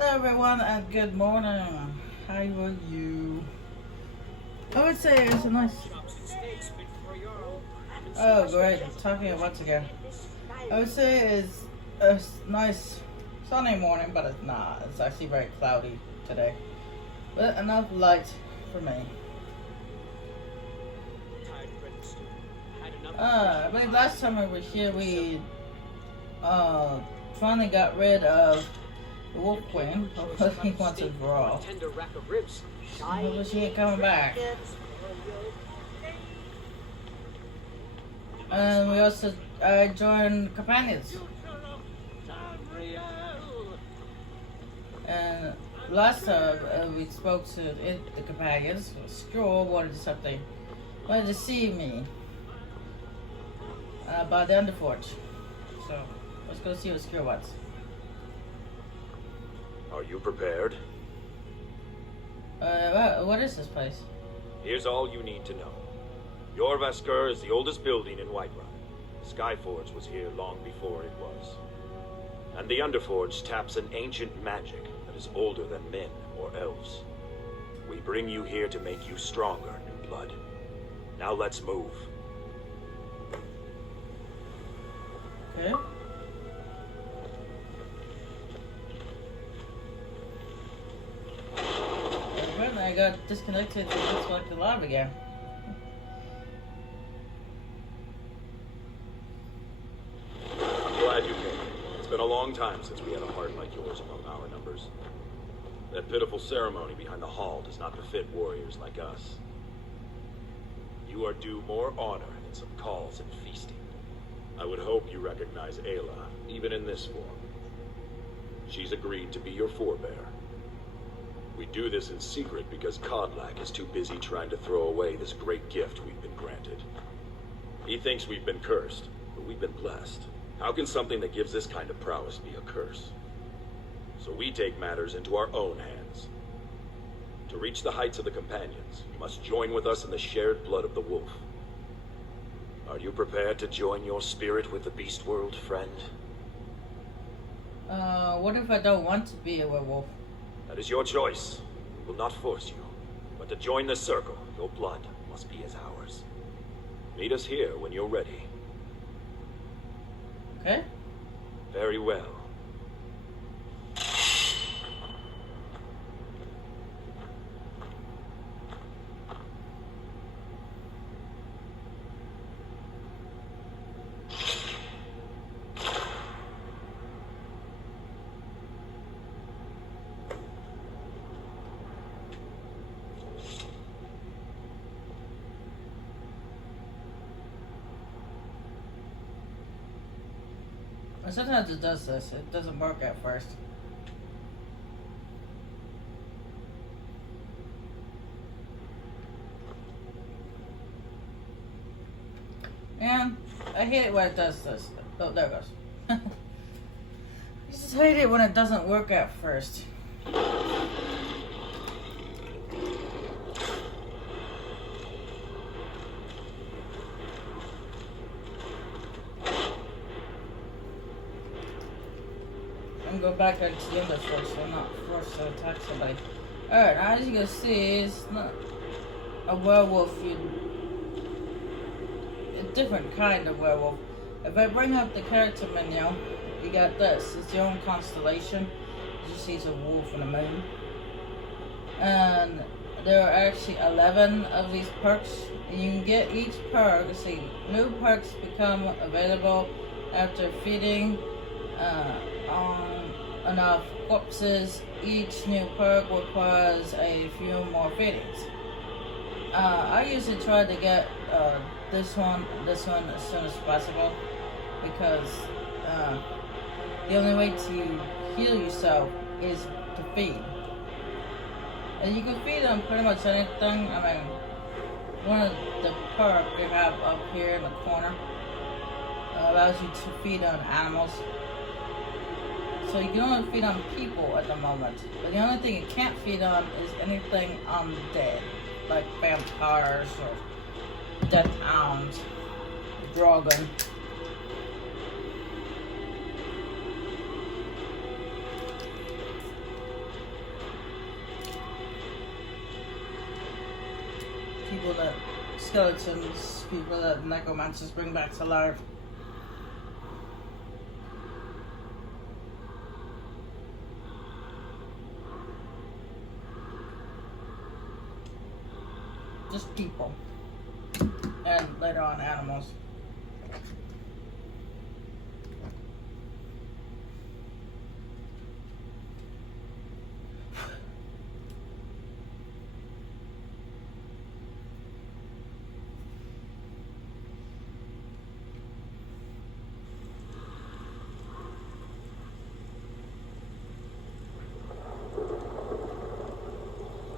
Hello everyone and good morning. How are you? I would say it's a nice... Oh great, I'm talking once again. I would say it's a nice sunny morning, but it's not. It's actually very cloudy today. But enough light for me. I believe last time we were here we finally got rid of the Wolf Queen. Hopefully he wants to draw. Hopefully she ain't coming back. And we also joined companions. And last time we spoke to the companions. Straw wanted to see me by the Underforge. So let's go see what Straw wants. Are you prepared? What is this place? Here's all you need to know. Jorvaskr is the oldest building in Whiterun. Skyforge was here long before it was. And the Underforge taps an ancient magic that is older than men or elves. We bring you here to make you stronger, New Blood. Now let's move. Okay. I got disconnected and disconnected live again. I'm glad you came. It's been a long time since we had a heart like yours among our numbers. That pitiful ceremony behind the hall does not befit warriors like us. You are due more honor than some calls and feasting. I would hope you recognize Ayla, even in this form. She's agreed to be your forebear. We do this in secret because Kodlak is too busy trying to throw away this great gift we've been granted. He thinks we've been cursed, but we've been blessed. How can something that gives this kind of prowess be a curse? So we take matters into our own hands. To reach the heights of the Companions, you must join with us in the shared blood of the wolf. Are you prepared to join your spirit with the beast world, friend? What if I don't want to be a werewolf? That is your choice. We will not force you. But to join the circle, your blood must be as ours. Meet us here when you're ready. Okay. Very well. Sometimes it does this. It doesn't work at first. And I hate it when it does this. Oh, there it goes. I just hate it when it doesn't work at first. Go back to the other first, so I'm not forced to attack somebody. Alright, now as you can see, it's not a werewolf, a different kind of werewolf. If I bring up the character menu, you got this. It's your own constellation. You see it's a wolf and a moon. And there are actually 11 of these perks. And you can get each perk. See, new perks become available after feeding on enough corpses. Each new perk requires a few more feedings. I usually try to get this one as soon as possible because the only way to heal yourself is to feed. And you can feed on pretty much anything. I mean, one of the perks they have up here in the corner allows you to feed on animals. So you can only feed on people at the moment. But the only thing you can't feed on is anything undead, like vampires or death hounds, dragon. people that skeletons, people that necromancers bring back to life. Just people. And later on, animals.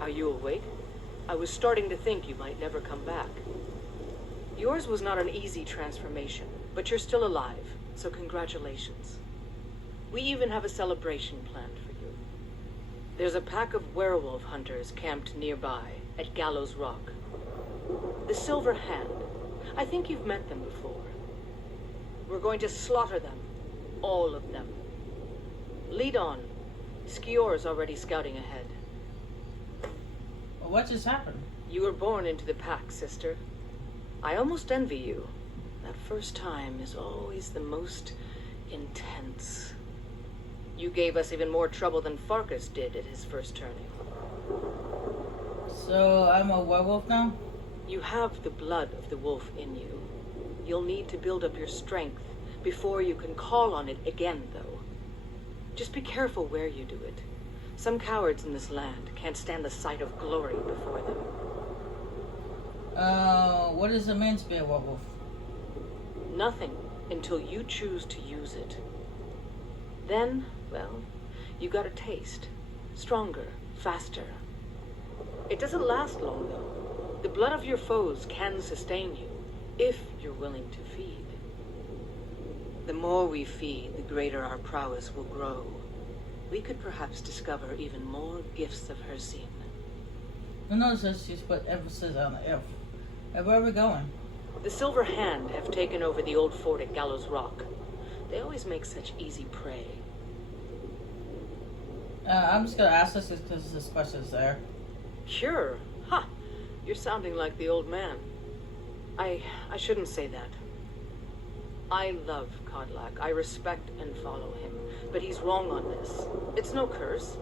Are you awake? I was starting to think you might never come back. Yours was not an easy transformation, but you're still alive, so congratulations. We even have a celebration planned for you. There's a pack of werewolf hunters camped nearby at Gallows Rock. The Silver Hand. I think you've met them before. We're going to slaughter them. All of them. Lead on. Skior's already scouting ahead. Well, what just happened? You were born into the pack, sister. I almost envy you. That first time is always the most intense. You gave us even more trouble than Farkas did at his first turning. So I'm a werewolf now? You have the blood of the wolf in you. You'll need to build up your strength before you can call on it again, though. Just be careful where you do it. Some cowards in this land can't stand the sight of glory before them. What does it mean to be a werewolf? Nothing until you choose to use it. Then, well, you got a taste. Stronger, faster. It doesn't last long, though. The blood of your foes can sustain you, if you're willing to feed. The more we feed, the greater our prowess will grow. We could perhaps discover even more gifts of Hercine. I notice she's put emphasis on the if. And where are we going? The Silver Hand have taken over the old fort at Gallows Rock. They always make such easy prey. I'm just gonna ask this because this question's there. Sure. Ha! You're sounding like the old man. I shouldn't say that. I love Kodlak. I respect and follow him. But he's wrong on this. It's no curse.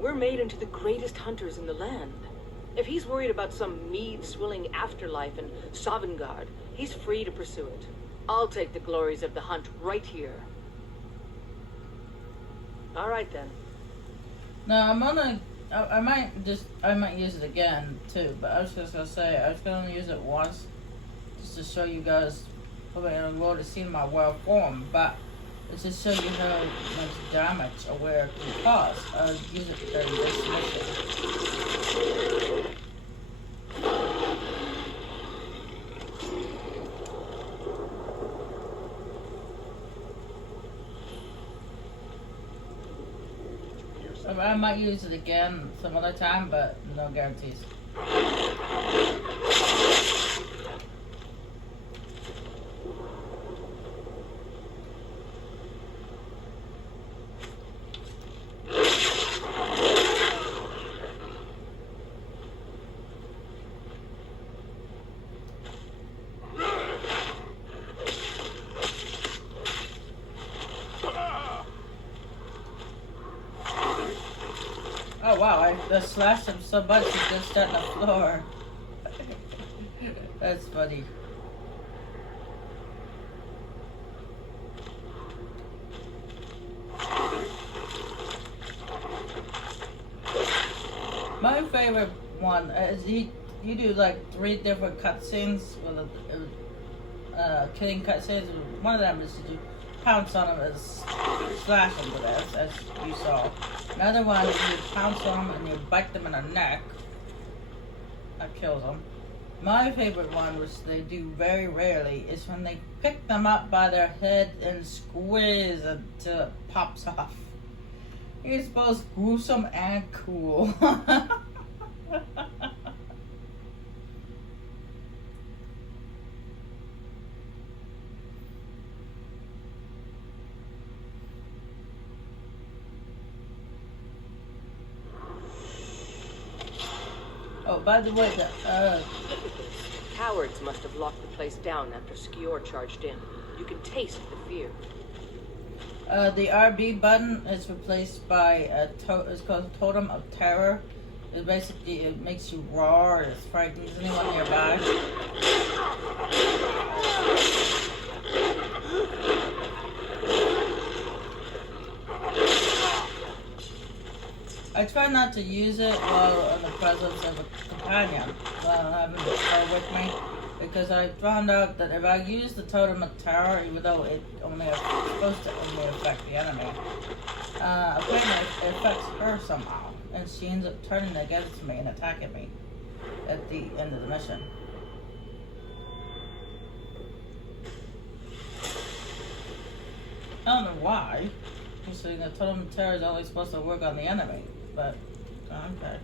We're made into the greatest hunters in the land. If he's worried about some mead-swilling afterlife in Sovngarde, he's free to pursue it. I'll take the glories of the hunt right here. All right, then. No, I might use it again, too. But I was just gonna say, I was gonna use it once. Just to show you guys, probably on the road to see my well form. But it's just show you how much damage or where it can cause. I'll use it during this mission. I might use it again some other time, but no guarantees. Oh wow, I just slashed him so much he just on the floor. That's funny. My favorite one is you do like 3 different cutscenes with killing cutscenes. One of them is you pounce on him and slash him to death, as you saw. Another one is you pounce on them and you bite them in the neck. That kills them. My favorite one, which they do very rarely, is when they pick them up by their head and squeeze until it pops off. It's both gruesome and cool. Oh, by the way, Cowards must have locked the place down after Skior charged in. You can taste the fear. The RB button is replaced by it's called Totem of Terror. It basically makes you roar. It frightens anyone nearby. I try not to use it while in the presence of a companion, while I don't have him with me, because I found out that if I use the Totem of Terror, even though it's supposed to only affect the enemy, apparently it affects her somehow, and she ends up turning against me and attacking me at the end of the mission. I don't know why. Usually the Totem of Terror is only supposed to work on the enemy, but okay.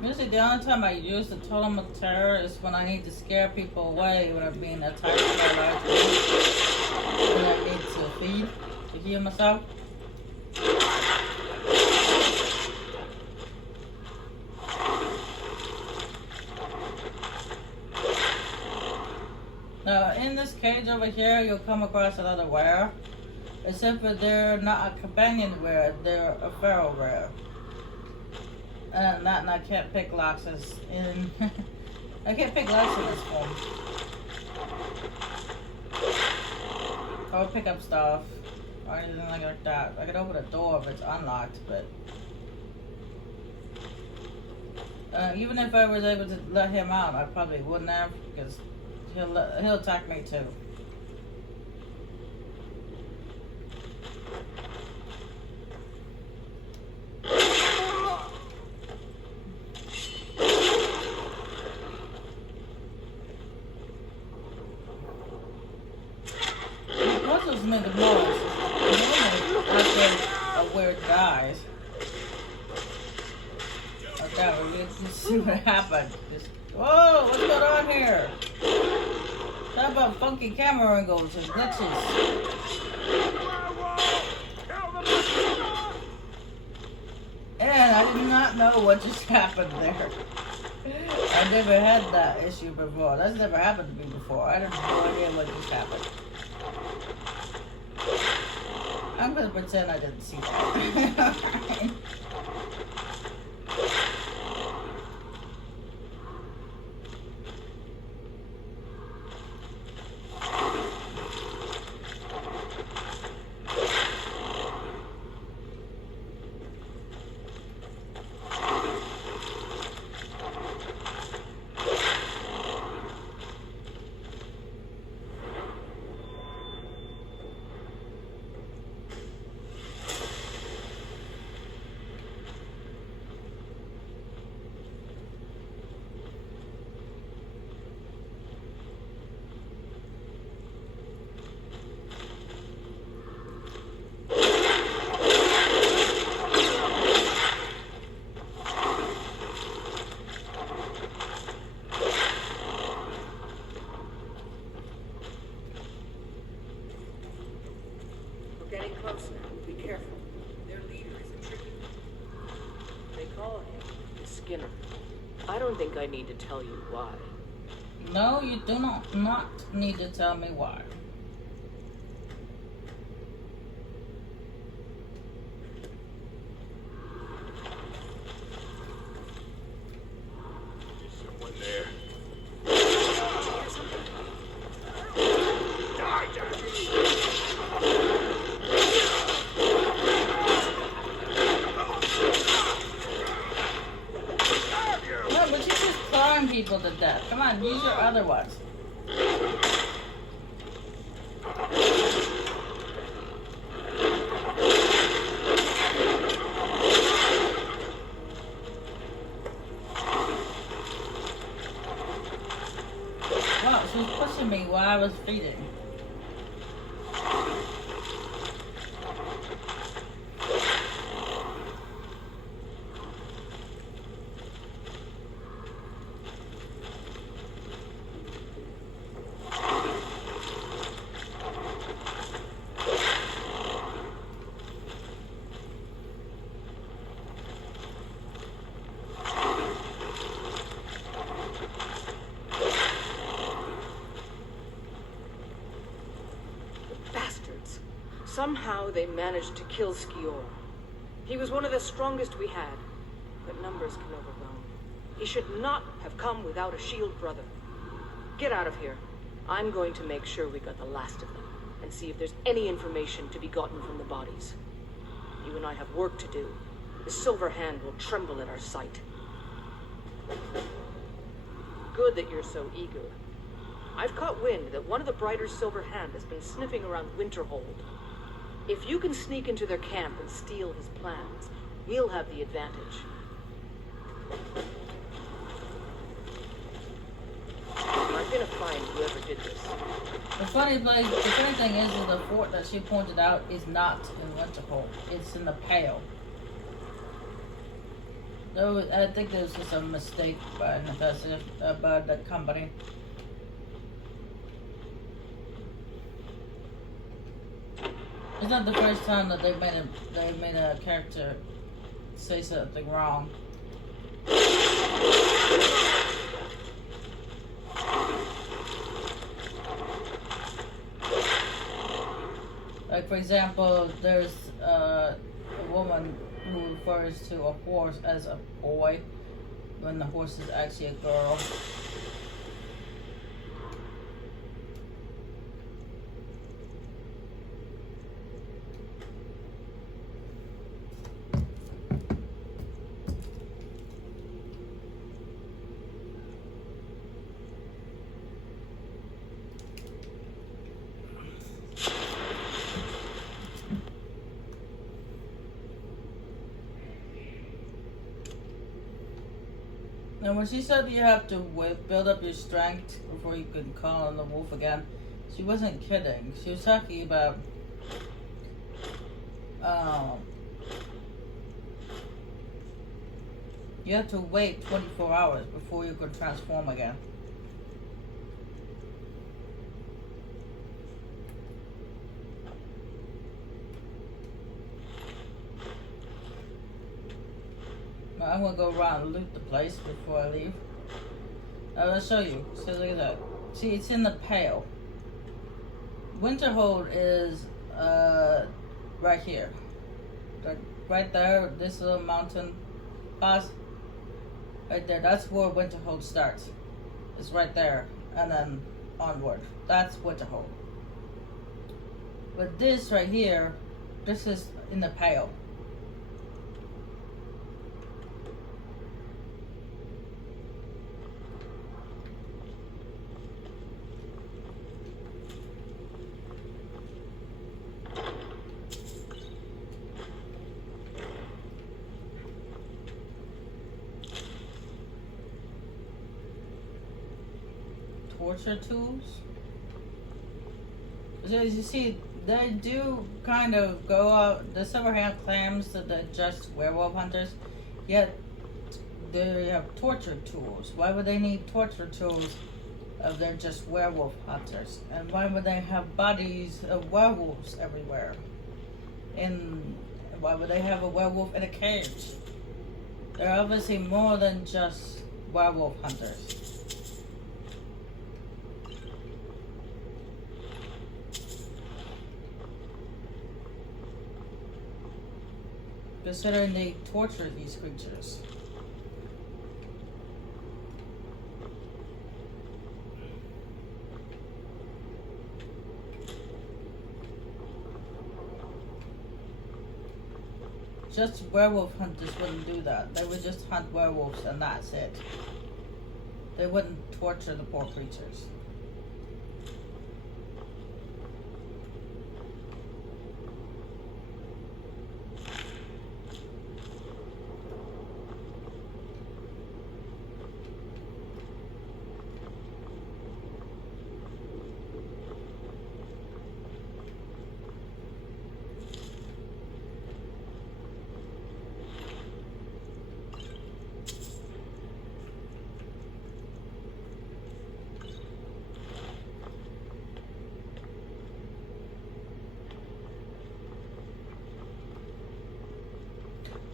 Usually the only time I use the Totem of Terror is when I need to scare people away when I'm being attacked by a large group. And I need to feed to heal myself. Now in this cage over here you'll come across another were. Except for they're not a companion were, they're a feral were. And I can't pick locks in. I can't pick locks in this form. Or pick up stuff or anything like that. I can open a door if it's unlocked, but even if I was able to let him out, I probably wouldn't have, because he'll attack me too. Me the most after a weird dies. Okay, we need to see what happened. Whoa, what's going on here? How about funky camera angles and glitches? And I did not know what just happened there. I never had that issue before. That's never happened to me before. I have no idea what just happened. I'm gonna pretend I didn't see that. Getting close now. Be careful. Their leader is a tricky one. They call him Skinner. I don't think I need to tell you why. No, you do not need to tell me why. Someone there. People to death. Come on, use your other ones. she was pushing me while I was feeding. Somehow they managed to kill Skior. He was one of the strongest we had, but numbers can overwhelm. He should not have come without a shield brother. Get out of here. I'm going to make sure we got the last of them, and see if there's any information to be gotten from the bodies. You and I have work to do. The Silver Hand will tremble at our sight. Good that you're so eager. I've caught wind that one of the Brighter's Silver Hand has been sniffing around Winterhold. If you can sneak into their camp and steal his plans, we'll have the advantage. I'm gonna find whoever did this. The funny thing is that the fort that she pointed out is not in Winterhold. It's in the Pale. Though I think there's just a mistake by the company. It's not the first time that they made a character say something wrong. Like, for example, there's a woman who refers to a horse as a boy when the horse is actually a girl. And when she said you have to build up your strength before you can call on the wolf again, she wasn't kidding. She was talking about you have to wait 24 hours before you can transform again. I'm gonna go around and loot the place before I leave. I'll show you. So look at that. See, it's in the Pale. Winterhold is right here. Right there, this little mountain pass. Right there, that's where Winterhold starts. It's right there, and then onward. That's Winterhold. But this right here, this is in the Pale. Torture tools. As you see, they do kind of go out. The Silverhand claims that they're just werewolf hunters, yet they have torture tools. Why would they need torture tools if they're just werewolf hunters? And why would they have bodies of werewolves everywhere? And why would they have a werewolf in a cage? They're obviously more than just werewolf hunters. Considering they torture these creatures. Just werewolf hunters wouldn't do that. They would just hunt werewolves and that's it. They wouldn't torture the poor creatures.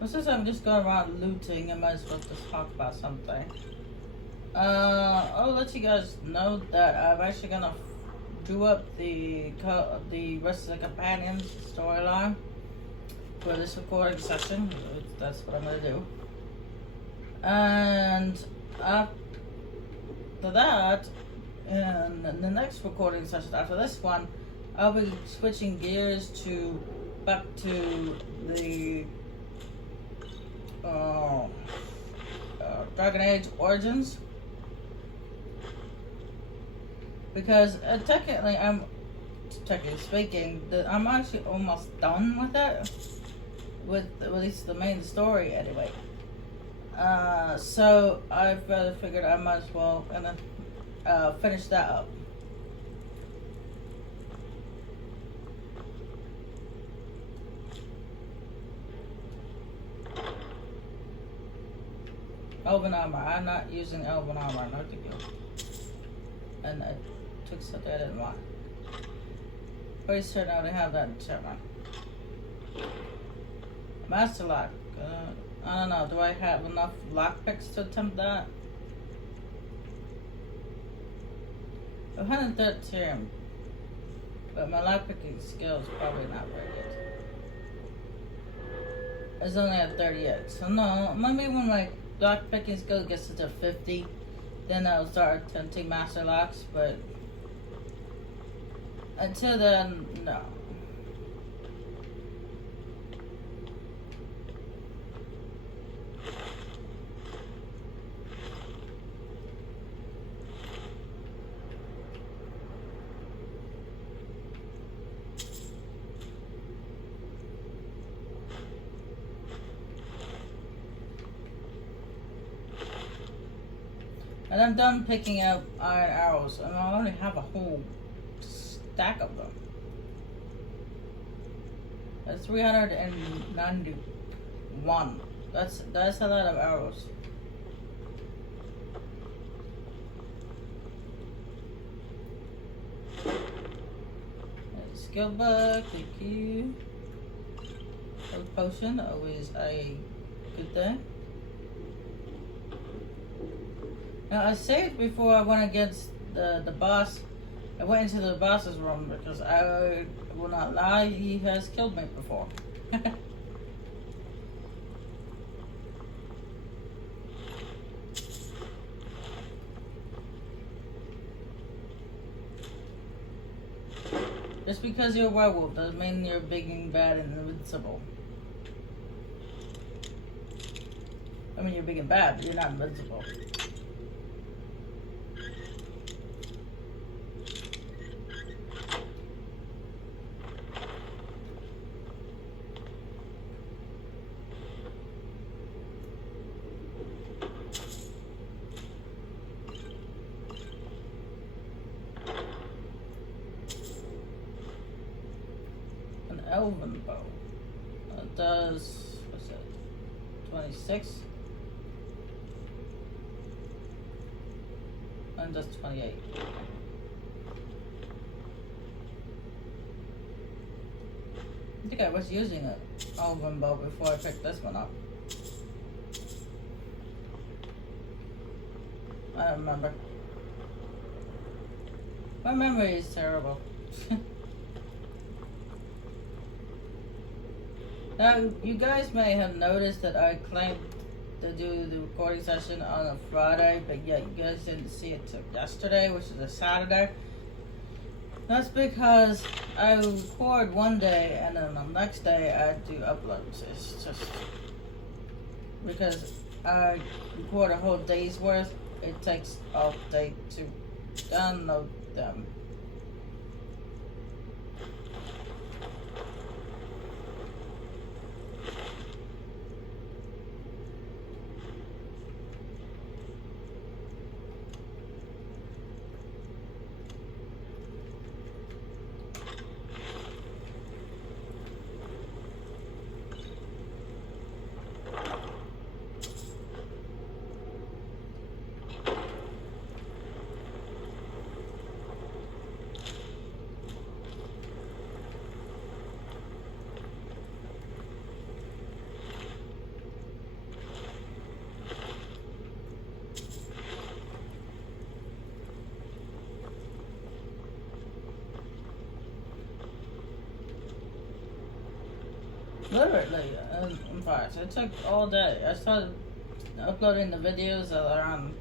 But since I'm just going around looting, I might as well just talk about something. I'll let you guys know that I'm actually gonna do up the rest of the companions storyline for this recording session. That's what I'm gonna do. And after that, in the next recording session after this one, I'll be switching gears to back to the Dragon Age Origins, because technically speaking, I'm actually almost done with it, with at least the main story anyway. So I've figured I might as well finish that up. Elven armor. I'm not using elven armor. No big deal. And I took something I didn't want. Pretty certain I already have that enchantment. Master lock. I don't know. Do I have enough lockpicks to attempt that? 113. But my lockpicking skill is probably not very good. It's only at 38. So no, maybe when my lockpicking skill gets to 50, then I'll start attempting master locks, but until then, no. And I'm done picking up iron arrows, and I only have a whole stack of them. That's 391. That's a lot of arrows. Skill book, thank you. A potion, always a good thing. Now, I saved before I went against the boss. I went into the boss's room because I will not lie, he has killed me before. Just because you're a werewolf doesn't mean you're big and bad and invincible. I mean, you're big and bad, but you're not invincible. Elven bow. It does, what's it, 26? And does 28. I think I was using an elven bow before I picked this one up. I don't remember. My memory is terrible. Now, you guys may have noticed that I claimed to do the recording session on a Friday, but yet you guys didn't see it till yesterday, which is a Saturday. That's because I record one day and then the next day I do uploads. It's just because I record a whole day's worth, it takes all day to download them. Literally, in fact, it took all day. I started uploading the videos at around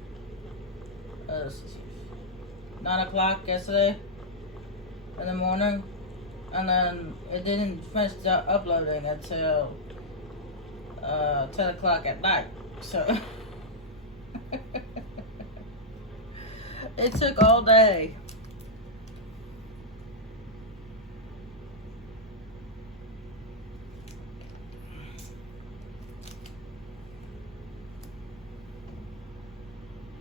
9 o'clock yesterday in the morning, and then it didn't finish uploading until 10 o'clock at night. So it took all day.